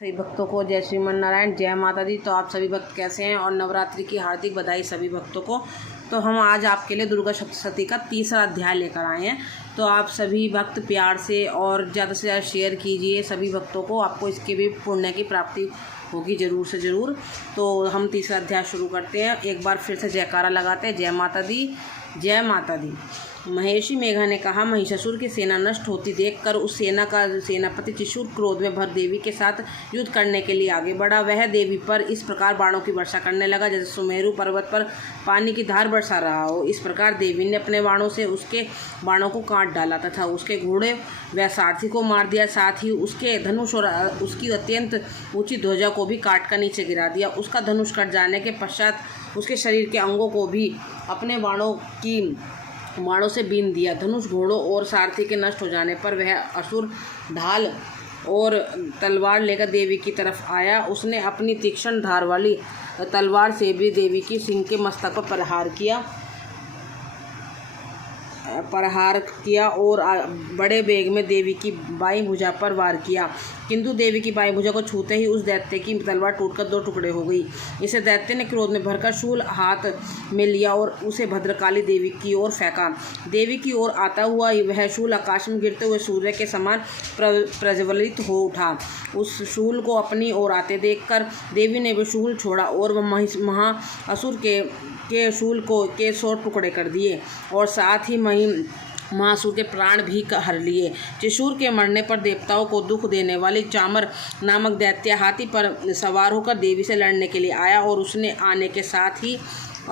सभी भक्तों को जय श्रीमन नारायण, जय माता दी। तो आप सभी भक्त कैसे हैं और नवरात्रि की हार्दिक बधाई सभी भक्तों को। तो हम आज आपके लिए दुर्गा सप्तशती का तीसरा अध्याय लेकर आए हैं। तो आप सभी भक्त प्यार से और ज़्यादा से ज़्यादा शेयर कीजिए सभी भक्तों को, आपको इसके भी पुण्य की प्राप्ति होगी ज़रूर से ज़रूर। तो हम तीसरा अध्याय शुरू करते हैं। एक बार फिर से जयकारा लगाते हैं, जय माता दी, जय माता दी। महेशी मेघा ने कहा, महिषासुर की सेना नष्ट होती देखकर उस सेना का सेनापति त्रिशूल क्रोध में भर देवी के साथ युद्ध करने के लिए आगे बढ़ा। वह देवी पर इस प्रकार बाणों की वर्षा करने लगा जैसे सुमेरु पर्वत पर पानी की धार बरसा रहा हो। इस प्रकार देवी ने अपने बाणों से उसके बाणों को काट डाला तथा उसके घोड़े व सारथी को मार दिया। साथ ही उसके धनुष और उसकी अत्यंत ऊंची ध्वजा को भी काट कर नीचे गिरा दिया। उसका धनुष कट जाने के पश्चात उसके शरीर के अंगों को भी अपने बाणों से बीन दिया। धनुष, घोड़ों और सारथी के नष्ट हो जाने पर वह असुर ढाल और तलवार लेकर देवी की तरफ आया। उसने अपनी तीक्ष्ण धार वाली तलवार से भी देवी की सिंह के मस्तक पर प्रहार किया और बड़े वेग में देवी की बाईं भुजा पर वार किया, किंतु देवी की बाईं भुजा को छूते ही उस दैत्य की तलवार टूटकर दो टुकड़े हो गई। इसे दैत्य ने क्रोध में भरकर शूल हाथ में लिया और उसे भद्रकाली देवी की ओर फेंका। देवी की ओर आता हुआ वह शूल आकाश में गिरते हुए सूर्य के समान प्रज्वलित हो उठा। उस शूल को अपनी ओर आते देखकर देवी ने वह शूल छोड़ा और वह महाअसुर के शूल के 100 टुकड़े कर दिए और साथ ही महासुर के प्राण भी हर लिए। त्रिशूल के मरने पर देवताओं को दुख देने वाली चामर नामक दैत्य हाथी पर सवार होकर देवी से लड़ने के लिए आया और उसने आने के साथ ही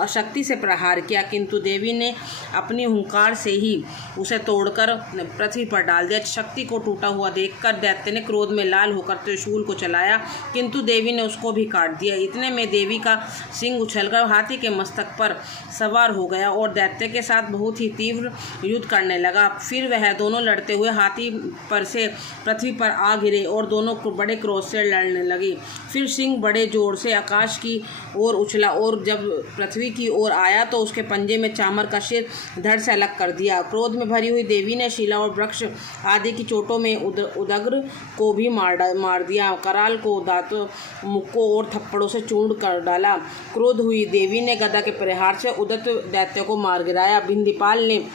शक्ति से प्रहार किया, किंतु देवी ने अपनी हुंकार से ही उसे तोड़कर पृथ्वी पर डाल दिया। शक्ति को टूटा हुआ देखकर दैत्य ने क्रोध में लाल होकर त्रिशूल को चलाया, किंतु देवी ने उसको भी काट दिया। इतने में देवी का सिंह उछलकर हाथी के मस्तक पर सवार हो गया और दैत्य के साथ बहुत ही तीव्र युद्ध करने लगा। फिर वह दोनों लड़ते हुए हाथी पर से पृथ्वी पर आ गिरे और दोनों बड़े क्रोध से लड़ने लगे। फिर सिंह बड़े जोर से आकाश की ओर उछला और जब पृथ्वी की ओर आया तो उसके पंजे में चामर का सिर धड़ से अलग कर दिया। क्रोध में भरी हुई देवी ने शिला और वृक्ष आदि की चोटों में उदग्र को भी मार दिया। कराल को दांतों, मुक्कों और थप्पड़ों से चूर्ण कर डाला। क्रोध हुई देवी ने गदा के प्रहार से उदत्त दैत्य को मार गिराया। बिंदीपाल ने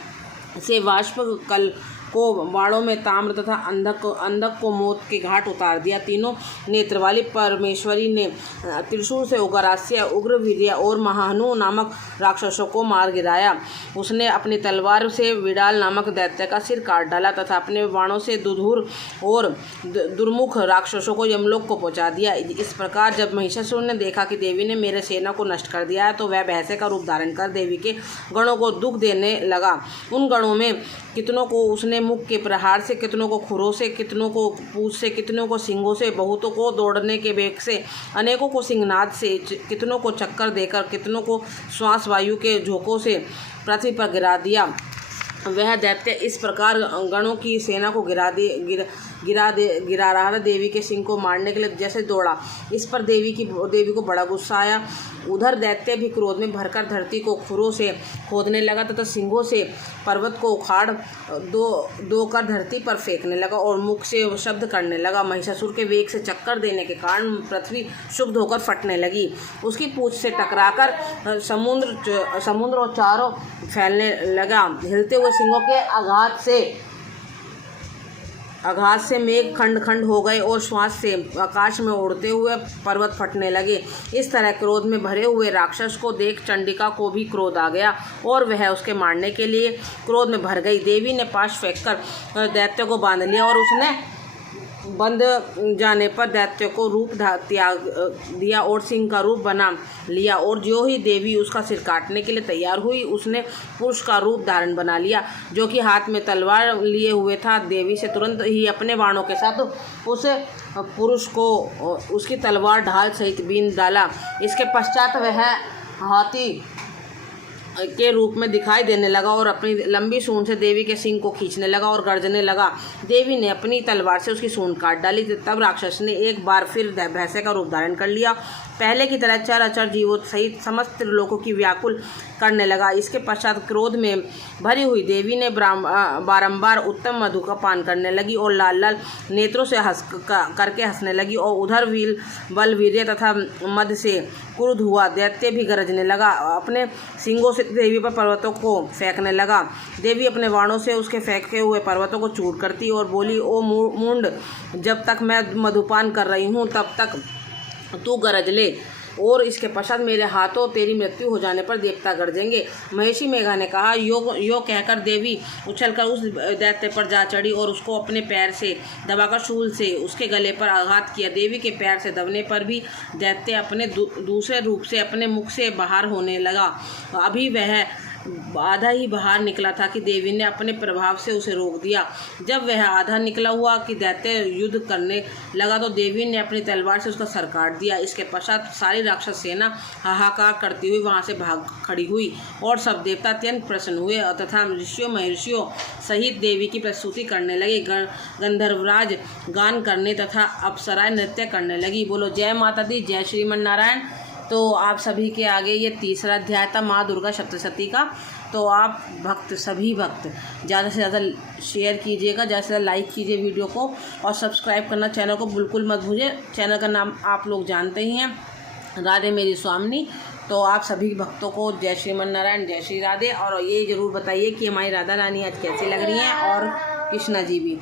से वाष्प कल को बाणों में ताम्र तथा अंधक को मौत के घाट उतार दिया। तीनों नेत्र वाली परमेश्वरी ने त्रिशूल से उग्रास्य, उग्र वीर्य और महानु नामक राक्षसों को मार गिराया। उसने अपनी तलवार से विडाल नामक दैत्य का सिर काट डाला तथा अपने बाणों से दुधुर और दुर्मुख राक्षसों को यमलोक को पहुंचा दिया। इस प्रकार जब महिषासुर ने देखा कि देवी ने मेरे सेना को नष्ट कर दिया है तो वह भैंसे का रूप धारण कर देवी के गणों को दुख देने लगा। उन गणों में कितनों को उसने मुख के प्रहार से, कितनों को खुरों से, कितनों को पूंछ से, कितनों को सिंगों से, बहुतों को दौड़ने के वेग से, अनेकों को सिंहनाद से, कितनों को चक्कर देकर, कितनों को श्वास वायु के झोंकों से पृथ्वी पर गिरा दिया। वह दैत्य इस प्रकार गणों की सेना को गिरा रहा था। देवी के सिंह को मारने के लिए जैसे दौड़ा। इस पर देवी को बड़ा गुस्सा आया। उधर दैत्य भी क्रोध में भरकर धरती को खुरों से खोदने लगा तथा सिंगों से पर्वत को उखाड़ दो कर धरती पर फेंकने लगा और मुख से शब्द करने लगा। महिषासुर के वेग से चक्कर देने के कारण पृथ्वी क्षुब्ध होकर फटने लगी। उसकी पूंछ से टकराकर समुद्र और चारों फैलने लगा। हिलते हुए सिंगों के आघात से मेघ खंड खंड हो गए और श्वास से आकाश में उड़ते हुए पर्वत फटने लगे। इस तरह क्रोध में भरे हुए राक्षस को देख चंडिका को भी क्रोध आ गया और वह उसके मारने के लिए क्रोध में भर गई। देवी ने पाश फेंककर दैत्य को बांध लिया और उसने बंध जाने पर दैत्य को रूप त्याग दिया और सिंह का रूप बना लिया और जो ही देवी उसका सिर काटने के लिए तैयार हुई उसने पुरुष का रूप धारण बना लिया, जो कि हाथ में तलवार लिए हुए था। देवी से तुरंत ही अपने बाणों के साथ उस पुरुष को उसकी तलवार ढाल सहित बीन डाला। इसके पश्चात वह के रूप में दिखाई देने लगा और अपनी लंबी सूंड से देवी के सिंग को खींचने लगा और गर्जने लगा। देवी ने अपनी तलवार से उसकी सूंड काट डाली। तब राक्षस ने एक बार फिर भैंसे का रूप धारण कर लिया। पहले की तरह चराचर जीवों सहित समस्त लोगों की व्याकुल करने लगा। इसके पश्चात क्रोध में भरी हुई देवी ने बारंबार उत्तम मधु का पान करने लगी और लाल लाल नेत्रों से करके हंसने लगी और उधर बल वीर्य तथा मद से क्रुद्ध हुआ दैत्य भी गरजने लगा। अपने सिंगों से देवी पर पर्वतों को फेंकने लगा। देवी अपने बाणों से उसके फेंके हुए पर्वतों को चूर करती और बोली, ओ मूंड, जब तक मैं मधुपान कर रही हूँ तब तक तू गरज ले, और इसके पश्चात मेरे हाथों तेरी मृत्यु हो जाने पर देवता गरजेंगे। महिषी मेघा ने कहा। यो कहकर देवी उछलकर उस दैत्य पर जा चढ़ी और उसको अपने पैर से दबाकर शूल से उसके गले पर आघात किया। देवी के पैर से दबने पर भी दैत्य अपने दूसरे रूप से अपने मुख से बाहर होने लगा। अभी वह आधा ही बाहर निकला था कि देवी ने अपने प्रभाव से उसे रोक दिया। जब वह आधा निकला हुआ कि दैत्य युद्ध करने लगा तो देवी ने अपनी तलवार से उसका सर काट दिया। इसके पश्चात सारी राक्षस सेना हाहाकार करती हुई वहां से भाग खड़ी हुई और सब देवता अत्यंत प्रसन्न हुए तथा ऋषियों महर्षियों सहित देवी की प्रस्तुति करने लगे। गंधर्वराज गान करने तथा अप्सराएं नृत्य करने लगी। बोलो जय माता दी, जय श्रीमन नारायण। तो आप सभी के आगे ये तीसरा अध्याय था माँ दुर्गा सप्तशती का। तो आप सभी भक्त ज़्यादा से ज़्यादा शेयर कीजिएगा, ज़्यादा से ज़्यादा लाइक कीजिए वीडियो को और सब्सक्राइब करना चैनल को बिल्कुल मत भूलिए। चैनल का नाम आप लोग जानते ही हैं, राधे मेरी स्वामिनी। तो आप सभी भक्तों को जय श्रीमन नारायण, जय श्री राधे। और ये ज़रूर बताइए कि हमारी राधा रानी आज कैसी लग रही हैं और कृष्णा जी भी।